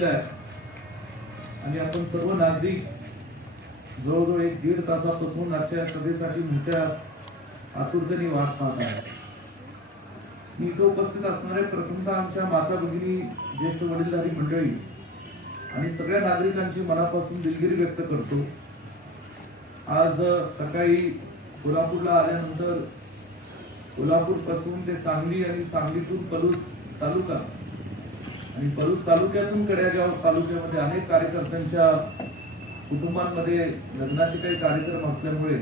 झालेलं आहे आणि आपण सर्व नागरिक जवळजवळ एक दीड तासापासून आजच्या सभेसाठी मोठ्या आतुरतेने वाट पाहत आहे मी इथं उपस्थित असणारे प्रथमतः आमच्या माता भगिनी ज्येष्ठ वडीलधारी मंडळी आणि सगळ्या नागरिकांची मनापासून दिलगिरी व्यक्त करतो. आज सकाळी कोल्हापूरला आल्यानंतर कोल्हापूरपासून ते सांगली आणि सांगलीतून पलूस तालुका आणि पलूस तालुक्यातून कड्यागाव तालुक्यामध्ये अनेक कार्यकर्त्यांच्या कुटुंबांमध्ये लग्नाचे काही कार्यक्रम असल्यामुळे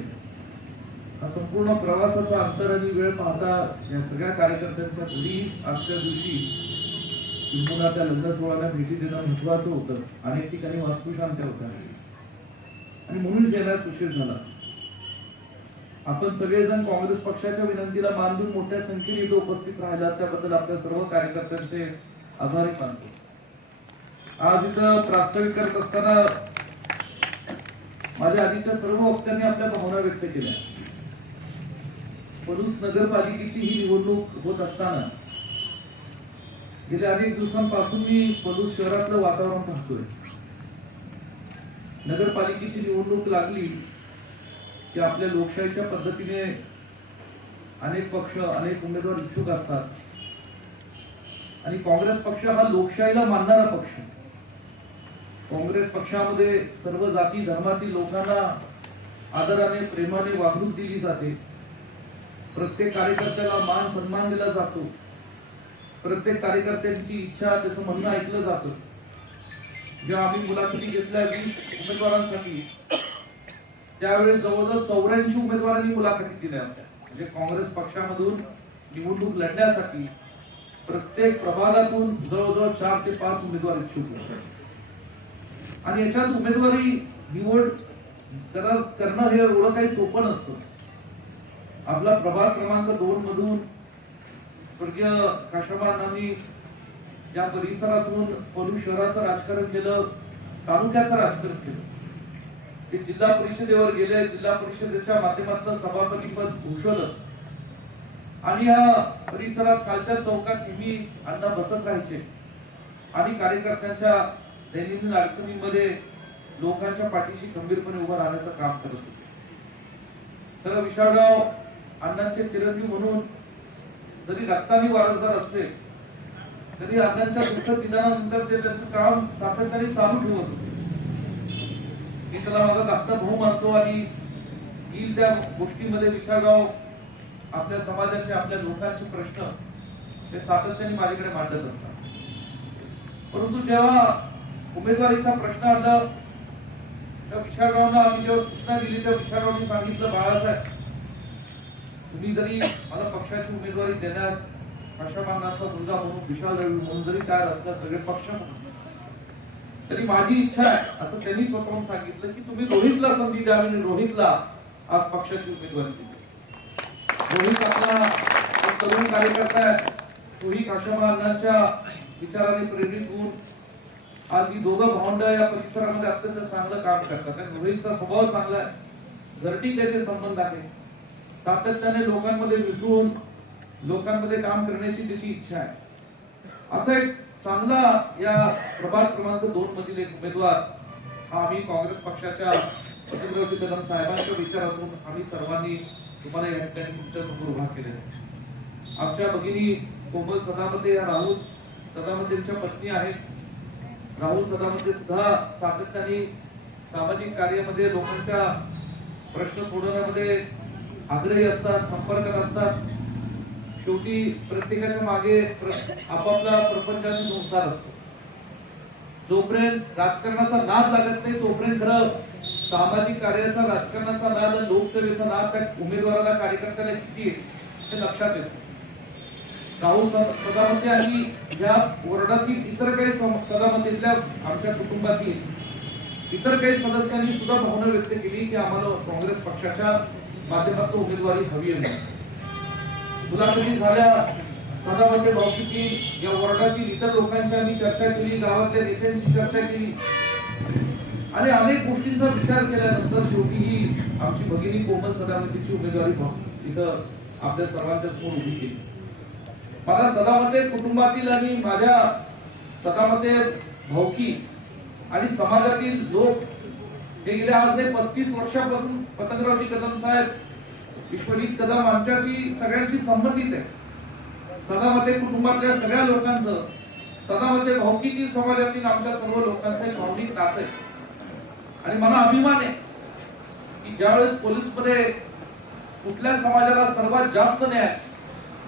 हा संपूर्ण प्रवासाचा अंतर आणि वेळ पाहता या सगळ्या कार्यकर्त्यांच्या घरीच आजच्या दिवशी किंबहुना त्या लग्न सोहळ्याला भेटी देणं महत्वाचं होतं. अनेक ठिकाणी वास्तुशांत्या होत्या. आणि म्हणून येण्यास उशीर झाला. आपण सगळेजण काँग्रेस पक्षाच्या विनंतीला मान देऊन मोठ्या संख्येने इथे उपस्थित राहिला त्याबद्दल आपल्या सर्व कार्यकर्त्यांचे आभारी मानतो आज इथं प्रास्ताविक करत असताना माझ्या आधीच्या सर्व वक्त्यांनी आपल्या भावना व्यक्त केल्या. पलूस नगरपालिकेची ही निवडणूक होत असताना गेल्या अनेक दिवसांपासून मी पलूस शहरातलं वातावरण पाहतोय. नगरपालिकेची निवडणूक लागली की आपल्या लोकशाहीच्या पद्धतीने अनेक पक्ष अनेक उमेदवार इच्छुक असतात. आणि काँग्रेस पक्ष हा लोकशाहीला मानणारा पक्ष काँग्रेस पक्षामध्ये सर्व जाती धर्मातील लोकांना आदराने प्रेमाने वागणूक दिली जाते. प्रत्येक कार्यकर्त्याला मान सन्मान दिला जातो. प्रत्येक कार्यकर्त्यांची इच्छा त्याचं म्हणणं ऐकलं जातं. जेव्हा आम्ही मुलाखती घेतल्या वीस उमेदवारांसाठी त्यावेळी जवळजवळ चौऱ्याऐंशी उमेदवारांनी मुलाखती दिल्या होत्या. म्हणजे काँग्रेस पक्षामधून निवडणूक लढण्यासाठी प्रत्येक प्रभागातून जवळजवळ चार ते पाच उमेदवार इच्छुक होते. आणि याच्यात उमेदवारी निवड करणं हे एवढं काही सोपं नसतं. आपला प्रभाग क्रमांक दोन मधून स्वर्गीय काशाबांनी या परिसरातून पलू शहराचं राजकारण केलं तालुक्याचं राजकारण केलं. ते जिल्हा परिषदेवर गेले जिल्हा परिषदेच्या माध्यमातून सभापती पद भूषवलं. आणि या परिसरात कालच्या चौकात नेहमी अण्णा बसत राहायचे. आणि कार्यकर्त्यांच्या दैनंदिन अडचणींमध्ये लोकांच्या पाठीशी गंभीरपणे उभं राहण्याचं काम करत होते. तर विशाळगाव अण्णांचे चिरंजीव म्हणून जरी रक्तानी वारसदार असले तरी अण्णांच्या दुःख निदानानंतर ते त्यांचं काम सातत्याने चालू ठेवत होते. मी त्याला माझा धाकटा भाऊ मानतो आणि येईल त्या गोष्टीमध्ये विशाळगाव आपल्या समाजाचे आपल्या लोकांचे प्रश्न ते सातत्याने माझ्याकडे मांडत असतात. परंतु जेव्हा उमेदवारीचा प्रश्न आला त्या विशाळगावला आम्ही जेव्हा सूचना दिली त्या विशाळगावनी सांगितलं बाळासाहेब तुम्ही जरी मला पक्षाची उमेदवारी देण्यास पक्षमानाचा मुलगा म्हणून विशाल रवी म्हणून जरी तयार असला सगळे पक्ष तरी माझी इच्छा आहे असं त्यांनी स्वतःहून सांगितलं की तुम्ही रोहितला संधी द्यावी आणि रोहितला आज पक्षाची उमेदवारी दिली रोहित आपला तरुण कार्यकर्ता आहे तोही काशामानाच्या विचाराने प्रेरित होऊन आज ही दोघं भावंड या परिसरामध्ये अत्यंत चांगलं काम करतात. रोहितचा स्वभाव चांगला आहे. घरटी त्याचे संबंध आहे. सातत्याने लोकांमध्ये मिसळून लोकांमध्ये काम करण्याची त्याची इच्छा आहे. असा एक चांगला या प्रभाग क्रमांक दोन मधील एक उमेदवार हा आम्ही काँग्रेस पक्षाच्या मच्छिंद्रजी साहेबांच्या विचारातून आम्ही सर्वांनी तुम्हाला या ठिकाणी तुमच्यासमोर उभा केले आमच्या भगिनी कोमल सदामध्ये या राहुल सदामध्येच्या पत्नी आहेत. राहुल सदामध्ये सुद्धा सातत्याने सामाजिक कार्यामध्ये लोकांच्या प्रश्न सोडवण्यामध्ये आग्रही असतात संपर्कात असतात. शेवटी प्रत्येकाच्या मागे आपापला प्रपंचाचा संसार असतो. जोपर्यंत राजकारणाचा नाद लागत नाही तोपर्यंत खरं सामाजिक कार्याचा राजकारणाचा नाद आणि लोकसेवेचा नाद त्या उमेदवाराला कार्यकर्त्याला किती हे लक्षात येतं. राहुल स- सदामते आणि या वॉर्डातील इतर काही सदामतीतल्या आमच्या कुटुंबातील इतर काही सदस्यांनी सुद्धा भावना व्यक्त केली की आम्हाला काँग्रेस पक्षाच्या माध्यमातून उमेदवारी हवी आहे. म्हणून. मुलाखती झाल्या. सदामते भाऊकी या वॉर्डातील इतर लोकांशी आम्ही चर्चा केली गावातल्या नेत्यांशी चर्चा केली. आणि अनेक गोष्टींचा विचार केल्यानंतर शेवटी ही आमची भगिनी कोमल सदामतीची उमेदवारी भाऊ- इथं आपल्या सर्वांच्या समोर उभी केली. मला सदामते कुटुंबातील आणि माझ्या सदामते भावकी आणि समाजातील लोक हे गेल्या आज पस्तीस वर्षापासून पतंगरावजी कदम साहेब विश्वजित कदम आमच्याशी सगळ्यांशी संबंधित आहे सदामध्ये कुटुंबातल्या सगळ्या लोकांचं सदामध्ये भावकीतील समाजातील आमच्या सर्व लोकांचं एक भावनिक नातं आहे. आणि मला अभिमान आहे की ज्यावेळेस पोलीसमध्ये कुठल्या समाजाला सर्वात जास्त न्याय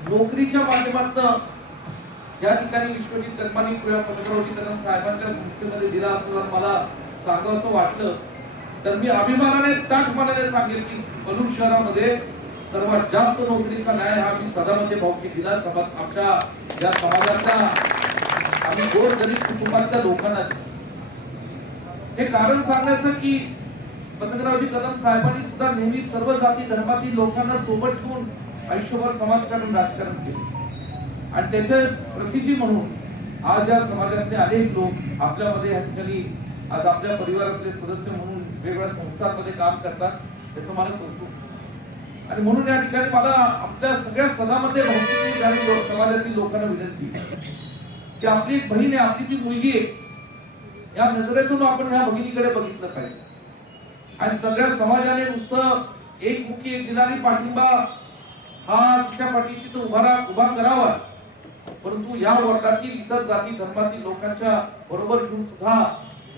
नोकरीच्या माध्यमातून या ठिकाणी विश्वजित कदमानी किंवा साहेबांच्या संस्थेमध्ये दिला असं जर मला सांगावं असं वाटलं तर मी अभिमानाने ताटमानाने सांगेल की बलूर शहरामध्ये सर्वात जास्त नोकरीचा न्याय हा मी सदामध्ये भाऊकी दिला सभा आमच्या या समाजाचा आम्ही गोर गरीब कुटुंबातल्या लोकांना दिला. हे कारण सांगण्याचं की पतंगरावजी कदम साहेबांनी सुद्धा नेहमी सर्व जाती धर्मातील लोकांना सोबत ठेवून आयुष्यभर समाजकारण राजकारण केले. आणि त्याच्या प्रतीची म्हणून आज या समाजातले अनेक लोक आपल्यामध्ये या ठिकाणी आज आपल्या परिवारातले सदस्य म्हणून वेगवेगळ्या संस्थांमध्ये काम करतात त्याचं मला कौतुक आणि म्हणून या ठिकाणी मला आपल्या सगळ्या सदामध्ये समाजातील लोकांना विनंती की आपली एक बहीण आहे आपली ती मुलगी आहे या नजरेतून आपण ह्या भगिनीकडे बघितलं पाहिजे. आणि सगळ्या समाजाने नुसतं एकमुखी एक दिलानी पाठिंबा हा तिच्या पाठीशी तो उभा उभा करावाच. परंतु या वर्गातील इतर जाती धर्मातील लोकांच्या बरोबर घेऊन सुद्धा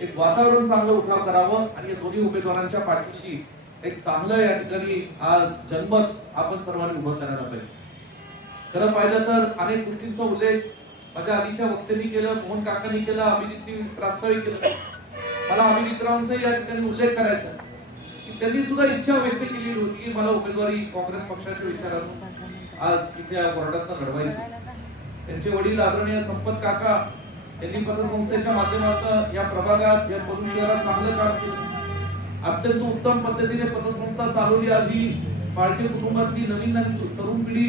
एक वातावरण चांगलं उठाव करावं आणि या दोन्ही उमेदवारांच्या पाठीशी एक चांगलं या ठिकाणी आज जन्मत आपण सर्वांनी उभं करायला पाहिजे. खरं पाहिलं तर अनेक गोष्टींचा उल्लेख माझ्या आधीच्या वक्त्यांनी केलं मोहन काकांनी केलं अभिजितनी प्रास्ताविक केलं. मला अभिजितरावांचा या ठिकाणी उल्लेख करायचा की त्यांनी सुद्धा इच्छा व्यक्त केली होती की मला उमेदवारी काँग्रेस पक्षाच्या विचारातून आज इथे या बोर्डातनं घडवायची त्यांचे वडील आदरणीय संपत काका यांनी पतसंस्थेच्या माध्यमातून या प्रभागात या पलूर शहरात चांगलं काम केलं. अत्यंत उत्तम पद्धतीने पतसंस्था चालवली आधी. पाळके कुटुंबातली नवीन नवीन तरुण पिढी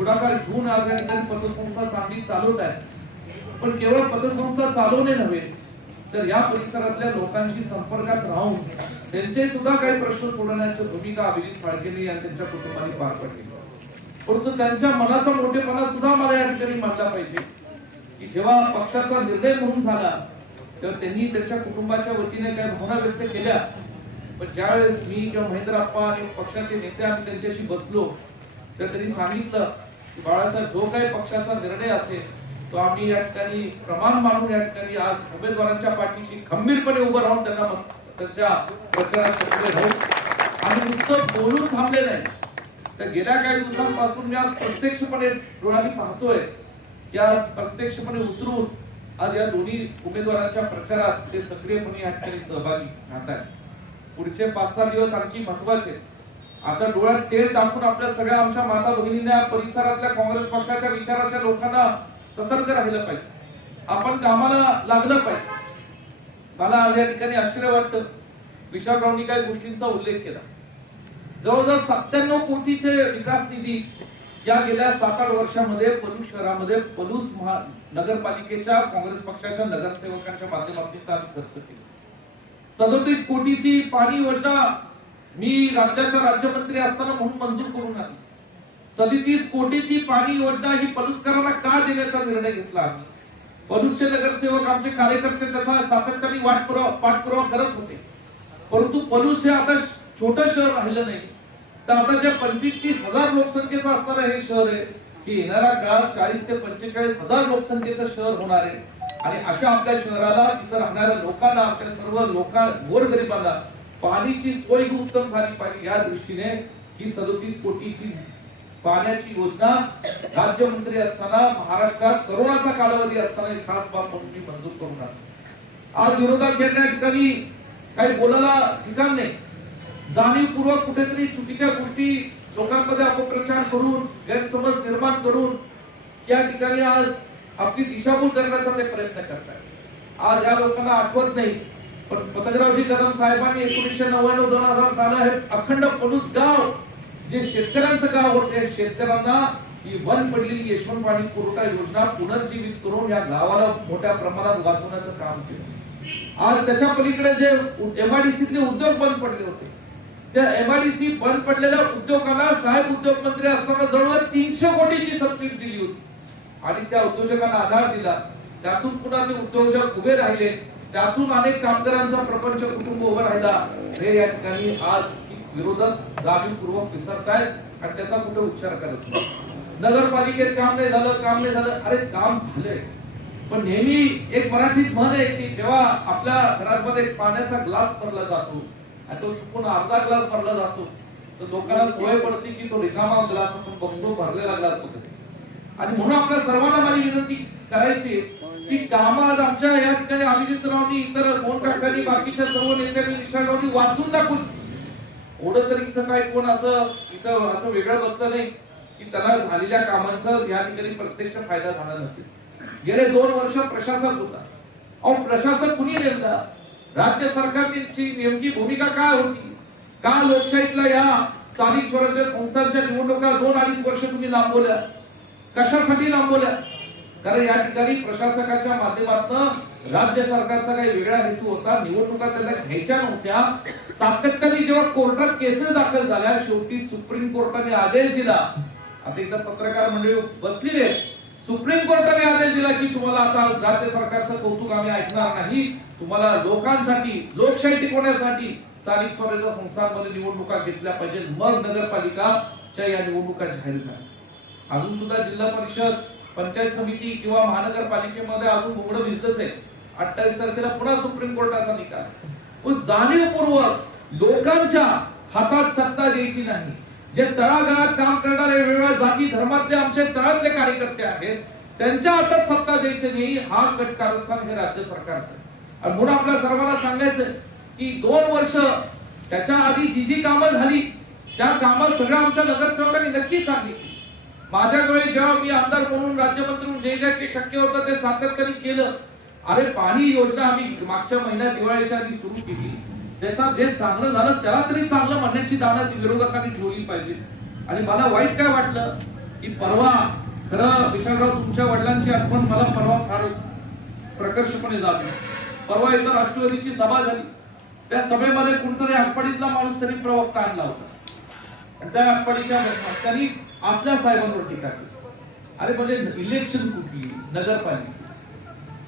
पुढाकार घेऊन आज या ठिकाणी पतसंस्था चांगली चालवत आहे. पण केवळ पतसंस्था चालवणे नव्हे तर या परिसरातल्या लोकांशी संपर्कात राहून त्यांचे सुद्धा काही प्रश्न सोडवण्याची भूमिका अभिजित फाळकेने या त्यांच्या कुटुंबाने पार पडली. परंतु त्यांच्या मनाचा मोठेपणा सुद्धा मला या ठिकाणी मानला पाहिजे. की जेव्हा पक्षाचा निर्णय म्हणून झाला तेव्हा त्यांनी त्यांच्या कुटुंबाच्या वतीने काही भावना व्यक्त केल्या. पण ज्यावेळेस मी किंवा महेंद्र अप्पा आणि पक्षाचे नेते आम्ही त्यांच्याशी बसलो तर त्यांनी सांगितलं की बाळासाहेब जो काही पक्षाचा निर्णय असेल तो आम्ही या ठिकाणी प्रमाण मानून या ठिकाणी आज उमेदवारांच्या पाठीशी खंबीरपणे उभं राहून त्यांना त्यांच्या प्रचारात सक्रिय राहू आम्ही नुसतं बोलून थांबले नाही. तर गेल्या काही दिवसांपासून मी आज प्रत्यक्षपणे डोळ्यांनी पाहतोय की आज प्रत्यक्षपणे उतरून आज या दोन्ही उमेदवारांच्या प्रचारात ते सक्रियपणे या ठिकाणी सहभागी राहत आहेत. पुढचे पाच सहा दिवस आणखी महत्त्वाचे आहेत. आता डोळ्यात तेल दाखवून आपल्या सगळ्या आमच्या माता भगिनींना परिसरातल्या काँग्रेस पक्षाच्या विचाराच्या लोकांना सतर्क राहिलं पाहिजे. आपण कामाला लागलं पाहिजे. मला आज या ठिकाणी आश्चर्य वाटतं. विशालरावनी काही गोष्टींचा उल्लेख केला. जवळजवळ सत्त्याण्णव कोटीचे विकास निधी या गेल्या सात आठ वर्षामध्ये पलूस शहरामध्ये पलूस महा नगरपालिकेच्या काँग्रेस पक्षाच्या नगरसेवकांच्या माध्यमातून खर्च केला. सदोतीस कोटीची पाणी योजना मी राज्याचा राज्यमंत्री असताना म्हणून मंजूर करून आली. सदतीस कोटीची पाणी योजना ही पलुसकरांना का देण्याचा निर्णय घेतला? पलुसचे नगरसेवक आमचे कार्यकर्ते त्याचा सातत्याने वाटपुरावा पाठपुरावा करत होते. परंतु पलूस हे आता छोटं शहर राहिलं नाही. तर आता जे पंचवीस तीस हजार लोकसंख्येचं असणारं हे शहर आहे की येणारा काळ चाळीस ते पंचेचाळीस हजार लोकसंख्येचं शहर होणार आहे. आणि अशा आपल्या शहराला तिथं राहणाऱ्या लोकांना आपल्या सर्व लोकां गोरगरिबांना पाणीची सोय ही उत्तम झाली पाहिजे. या दृष्टीने ही सदोतीस कोटीची पाण्याची योजना राज्यमंत्री असताना महाराष्ट्रात करोनाचा कालावधी असताना खास बाब म्हणून मी मंजूर करून आज विरोधात घेतल्या ठिकाणी काही बोलायला ठिकाण नाही. जाणीवपूर्वक कुठेतरी चुकीच्या गोष्टी लोकांमध्ये अपप्रचार करून गैरसमज निर्माण करून या ठिकाणी आज आपली दिशाभूल करण्याचा ते प्रयत्न करतात आज या लोकांना आठवत नाही पण पतंगरावजी कदम साहेबांनी एकोणीसशे नव्याण्णव दोन हजार साल हे अखंड पणूस गाव जे शेतकऱ्यांचं गाव होते शेतकऱ्यांना ही वन पडलेली यशवंत पाणी पुरवठा योजना पुनर्जीवित करून या गावाला मोठ्या प्रमाणात वाचवण्याचं काम केलं. आज त्याच्या पलीकडे जे एमआयडीसीतले उद्योग बंद पडले होते. त्या एमआयडीसी बंद पडलेल्या उद्योगांना साहेब उद्योग मंत्री असताना जवळ तीनशे कोटीची सबसिडी दिली होती. आणि त्या उद्योजकांना आधार दिला. त्यातून पुन्हा ते उद्योजक उभे राहिले. त्यातून अनेक कामगारांचा प्रपंच कुटुंब उभं राहिला. हे या ठिकाणी आज विरोधक जाणीवपूर्वक विसरतायत आणि त्याचा कुठे उच्चार करत नाही. नगरपालिकेत काम नाही झालं काम नाही झालं. अरे काम झालंय. पण नेहमी एक मराठीत म्हण आहे की जेव्हा आपल्या घरामध्ये पाण्याचा ग्लास भरला जातो आणि तो चुकून अर्धा ग्लास भरला जातो तर लोकांना सवय पडते की तो रिकामा ग्लास आपण बघतो भरलेला ग्लास बघतो आणि म्हणून आपल्या सर्वांना माझी विनंती करायची की काम आज आमच्या या ठिकाणी अभिजितरावनी इतर कोण काकांनी बाकीच्या सर्व नेत्यांनी निशाणरावनी वाचून दाखवून. एवढं तर इथं काय कोण असं इथं असं वेगळं बसलं नाही की त्याला झालेल्या कामांचा या ठिकाणी प्रत्यक्ष फायदा झाला नसेल. गेले दोन वर्ष प्रशासक होता. अहो प्रशासक कुणी नेमला राज्य सरकारची नेमकी भूमिका काय होती? का लोकशाहीतल्या या स्थानिक स्वराज्य संस्थांच्या निवडणुका दोन अडीच वर्ष तुम्ही लांबवल्या? कशासाठी लांबवल्या? कारण या ठिकाणी प्रशासकाच्या माध्यमातून राज्य सरकारचा काही वेगळा हेतू होता. निवडणुका त्यांना घ्यायच्या नव्हत्या. सातत्याने जेव्हा कोर्टात केसेस दाखल झाल्या शेवटी सुप्रीम कोर्टाने आदेश दिला. आता इथं पत्रकार मंडळी बसलेले सुप्रीम कोर्टाने आदेश दिला की तुम्हाला आता राज्य सरकारचं कौतुक आम्ही ऐकणार नाही. तुम्हाला लोकांसाठी लोकशाही टिकवण्यासाठी स्थानिक स्वराज्य संस्थांमध्ये निवडणुका घेतल्या पाहिजे मग नगरपालिकाच्या या निवडणुका जाहीर झाल्या. अजून सुद्धा जिल्हा परिषद पंचायत समिती किंवा महानगरपालिकेमध्ये अजून उघडं भिजतच आहे. अठ्ठावीस तारखेला पुन्हा सुप्रीम कोर्टाचा निकाल. पण जाणीवपूर्वक लोकांच्या हातात सत्ता द्यायची नाही. जे तळागाळात काम करणारे वेगवेगळ्या जाती धर्मातले आमचे तळातले कार्यकर्ते आहेत त्यांच्या हातात सत्ता द्यायची नाही हा कट कारस्थान हे राज्य सरकारचं आणि म्हणून आपल्या सर्वांना सांगायचं की दोन वर्ष त्याच्या आधी जी जी कामं झाली त्या कामात सगळ्या आमच्या नगरसेवकांनी नक्कीच सांगितली. माझ्याकडे जेव्हा मी आमदार म्हणून राज्यमंत्री म्हणून जे जे शक्य होतं ते सातत्याने केलं. अरे पाणी योजना आम्ही मागच्या महिन्यात दिवाळीच्या आधी सुरू केली. त्याचा जे चांगलं झालं त्याला तरी चांगलं म्हणण्याची दाना विरोधकांनी ठेवली पाहिजे. आणि मला वाईट काय वाटलं? की परवा खरं विशालराव तुमच्या वडिलांची आठवण मला परवा फार प्रकर्षपणे जात परवा एकदा राष्ट्रवादीची सभा झाली. त्या सभेमध्ये कोणतरी आटपाडीतला माणूस तरी प्रवक्ता आणला होता. त्या आटपाडीच्या त्यांनी आपल्या साहेबांवर टीका केली. अरे म्हणजे इलेक्शन कुठली? नगरपालिका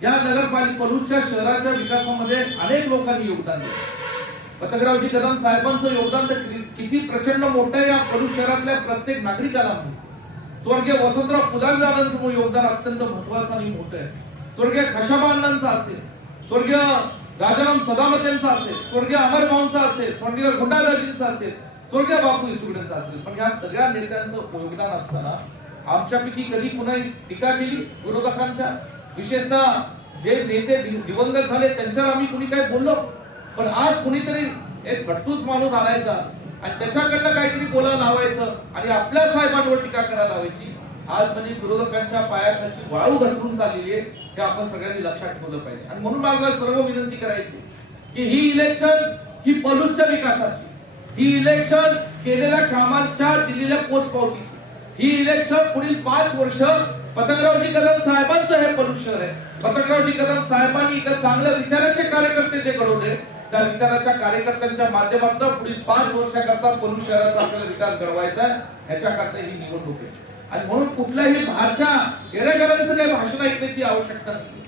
या नगरपालिका पलूसच्या शहराच्या विकासामध्ये अनेक लोकांनी योगदान दिलं. पतंगरावजी कदम साहेबांचं योगदान तर किती प्रचंड मोठं आहे या पलूस शहरातल्या प्रत्येक नागरिकाला माहिती. स्वर्गीय वसंतराव पुलारदारांचं योगदान अत्यंत महत्वाचं आणि मोठं आहे. स्वर्गीय खशाबांनांचं असेल स्वर्गीय राजाराम सदामत यांचा असेल स्वर्गीय अमर भाऊंचा असेल स्वर्गीय गुंडाराजींचा असेल स्वर्गीय बापू स्टुडंट असेल. पण या सगळ्या नेत्यांचं योगदान असताना आमच्यापैकी कधी पुन्हा टीका केली? विरोधकांच्या? विशेषतः जे नेते दिवंगत झाले त्यांच्यावर आम्ही कुणी काय बोललो? पण आज कुणीतरी एक भट्टूच माणूस आणायचा आणि त्याच्याकडनं काहीतरी बोलायला लावायचं आणि आपल्या साहेबांवर टीका करायला लावायची. आज म्हणजे विरोधकांच्या पायाखालची वाळू घसरून चाललेली आहे हे आपण सगळ्यांनी लक्षात ठेवलं पाहिजे. आणि म्हणून मला सर्व विनंती करायची की ही इलेक्शन ही पलूसच्या विकासाची. ही इलेक्शन केलेल्या कामांच्या दिलेल्या पोचपावतीची ही इलेक्शन पुढील पाच वर्ष पतंगरावजी कदम साहेबांचं हे पलूस आहे. पतंगरावजी कदम साहेबांनी इथं चांगल्या विचाराचे कार्यकर्ते जे घडवले त्या विचाराच्या कार्यकर्त्यांच्या माध्यमातून पुढील पाच वर्षाकरता पलूस शहराचा आपल्याला विकास घडवायचा आहे ह्याच्याकरता ही निवडणूक आहे. आणि म्हणून कुठल्याही बाहेरच्या येरेगरांचं काही भाषण ऐकण्याची आवश्यकता नाही.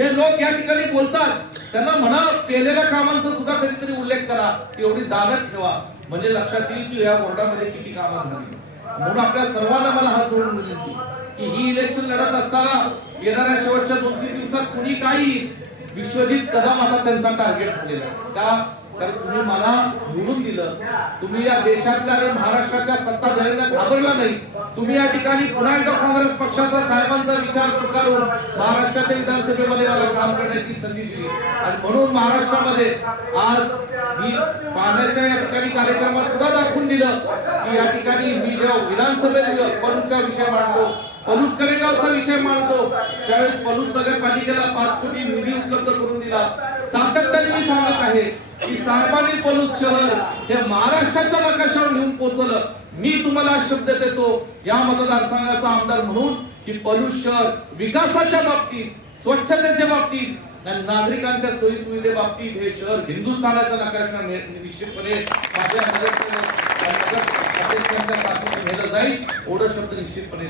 जे लोक या ठिकाणी बोलतात त्यांना म्हणा केलेल्या कामांचा सुद्धा कधीतरी उल्लेख करा. एवढी दालत ठेवा. म्हणजे लक्षात येईल की या बोर्डामध्ये किती कामं झाली. म्हणून आपल्या सर्वांना मला हात जोडून विनंती की ही इलेक्शन लढत असताना येणाऱ्या शेवटच्या दोन तीन दिवसात कुणी काही विश्वजित कदम आता त्यांचा टार्गेट झालेला आहे. का? तर तुम्ही मला निवडून दिलं. तुम्ही या देशातल्या आणि महाराष्ट्राच्या सत्ताधाऱ्यांना घाबरला नाही. तुम्ही या ठिकाणी पुन्हा एकदा काँग्रेस पक्षाचा साहेबांचा विचार स्वीकारून महाराष्ट्राच्या विधानसभेमध्ये मला काम करण्याची संधी दिली. आणि म्हणून महाराष्ट्रामध्ये आज मी पाण्याच्या या ठिकाणी कार्यक्रमात सुद्धा दाखवून दिलं की या ठिकाणी मी जेव्हा विधानसभेत पंचा विषय मांडतो पलूस कडेगावचा विषय मांडतो. त्यावेळेस पलूस नगरपालिकेला पाच कोटी निधी उपलब्ध करून दिला. सातत्याने मी सांगत आहे की साहेबांनी पलूस शहर हे महाराष्ट्राच्या नकाशावर घेऊन पोहोचलं मी तुम्हाला शब्द देतो. या मतदारसंघाचा आमदार म्हणून की पलूस शहर विकासाच्या बाबतीत स्वच्छतेच्या बाबतीत आणि नागरिकांच्या सोयी सुविधे बाबतीत हे शहर हिंदुस्थानाच्या नकाशा निश्चितपणे माझ्या नगरसेवक नगर अध्यक्षांच्या नेलं जाईल. एवढं शब्द निश्चितपणे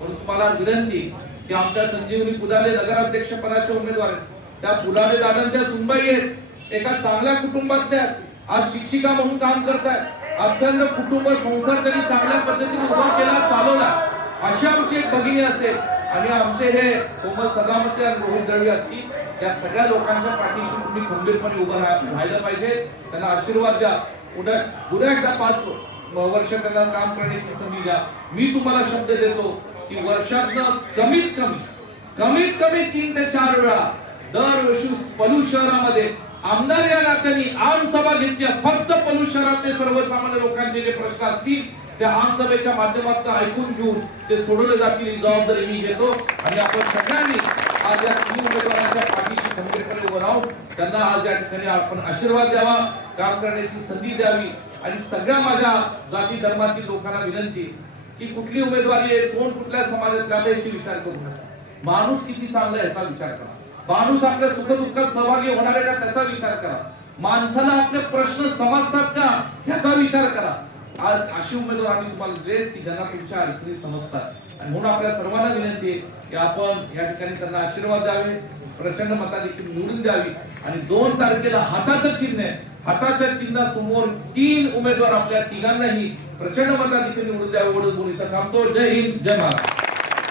म्हणून तुम्हाला विनंती की आमच्या संजीवनी पुदाले नगराध्यक्ष पदाचे उमेदवार आहेत. त्या पुदाले दादांच्या सुनबाई आहेत. एका चांगल्या कुटुंबातल्या आज शिक्षिका म्हणून काम करतायत अत्यंत कुटुंब संसार त्यांनी चांगल्या पद्धतीने उभा केला चालवला. अशी आमची एक भगिनी असेल. आणि आमचे हे कोमल सदामती आणि रोहित दळवी असतील त्या सगळ्या लोकांच्या पाठीशी तुम्ही खंबीरपणे उभं राहा- राहिलं पाहिजे. त्यांना आशीर्वाद द्या. पुन्हा पुन्हा एकदा पाच वर्ष त्यांना काम करण्याची संधी द्या. मी तुम्हाला शब्द देतो की वर्षातनं कमीत कमी कमीत कमी तीन ते चार वेळा दरवर्षी पलू शहरामध्ये आमदार या नात्याने आमसभा घेतल्या. फक्त पलू शहरातले सर्वसामान्य लोकांचे जे प्रश्न असतील त्या आमसभेच्या माध्यमातून ऐकून घेऊन ते सोडवले जातील. ही जबाबदारी मी घेतो. आणि आपण सगळ्यांनी आज या तीन उमेदवारांच्या पाठीशी खंबीरपणे उभं राहून त्यांना आज या ठिकाणी आपण आशीर्वाद द्यावा. काम करण्याची संधी द्यावी. आणि सगळ्या माझ्या जाती धर्मातील लोकांना विनंती की कुठली उमेदवारी आहे कोण कुठल्या समाजात आहे याची विचार करू नका. माणूस किती चांगला याचा विचार करा. माणूस आपल्या सुखदुःखात सहभागी होणार आहे का त्याचा विचार करा. माणसाला आपले प्रश्न समजतात का याचा विचार करा. आज अशी उमेदवार आम्ही तुम्हाला देत की ज्यांना तुमच्या अडचणी समजतात. आणि म्हणून आपल्या सर्वांना विनंती आहे की आपण या ठिकाणी त्यांना आशीर्वाद द्यावे प्रचंड मताधिक्य निवडून द्यावी. आणि दोन तारखेला हाताचं चिन्ह आहे. हाताच्या चिन्हासमोर तीन उमेदवार आपल्या तिघांनाही प्रचंड मताधिक्य निवडून द्यावं म्हणून बोलू इथं थांबतो. जय हिंद जय महाराष्ट्र.